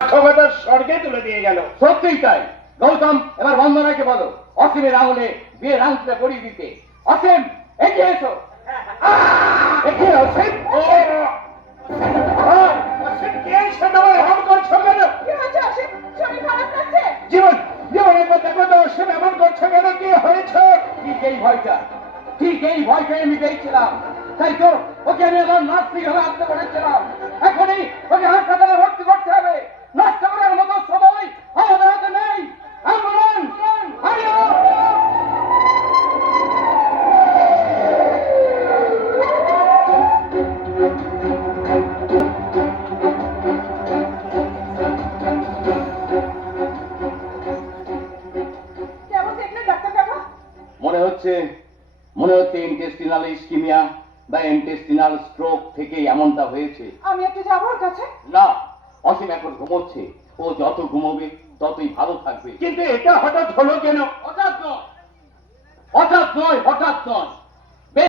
ক্ষমতার স্বর্গে তুলে দিয়ে গেল। সত্যিই তাই। গৌতম, এবার বন্দনাকে বলো অসীমের আঙুলে বিয়ের আংটিটা পরিয়ে দিতে। অসীম, এগিয়ে এসো। এগিয়ে অসীম। এমন করছো কেন? জীবন জীবনের কথা দেখো তো, অসীম এমন করছো কেন? কি হয়েছে? ঠিক এই ভয়টাই আমি পেয়েছিলাম। তাই তো ওকে আমি আমার নাস্তিক হয়ে আসতে বলেছিলাম। এখনই ওকে হাসপাতালে ভর্তি করতে হবে। নষ্ট করার মতো সময় আমাদের হাতে নেই। অ্যাম্বুলেন্স, মনে হচ্ছে ইন্টেস্টিনাল ইস্কিমিয়া বা ইন্টেস্টিনাল স্ট্রোক থেকে এমনটা হয়েছে। আমি একটু যাবো ওর কাছে। না, অসীম এখন ঘুমোচ্ছে। ও যত ঘুমোবে ততই ভালো থাকবে। কিন্তু এটা হঠাৎ হলো কেন? হঠাৎ নয়, হঠাৎ নয়, হঠাৎ নয়।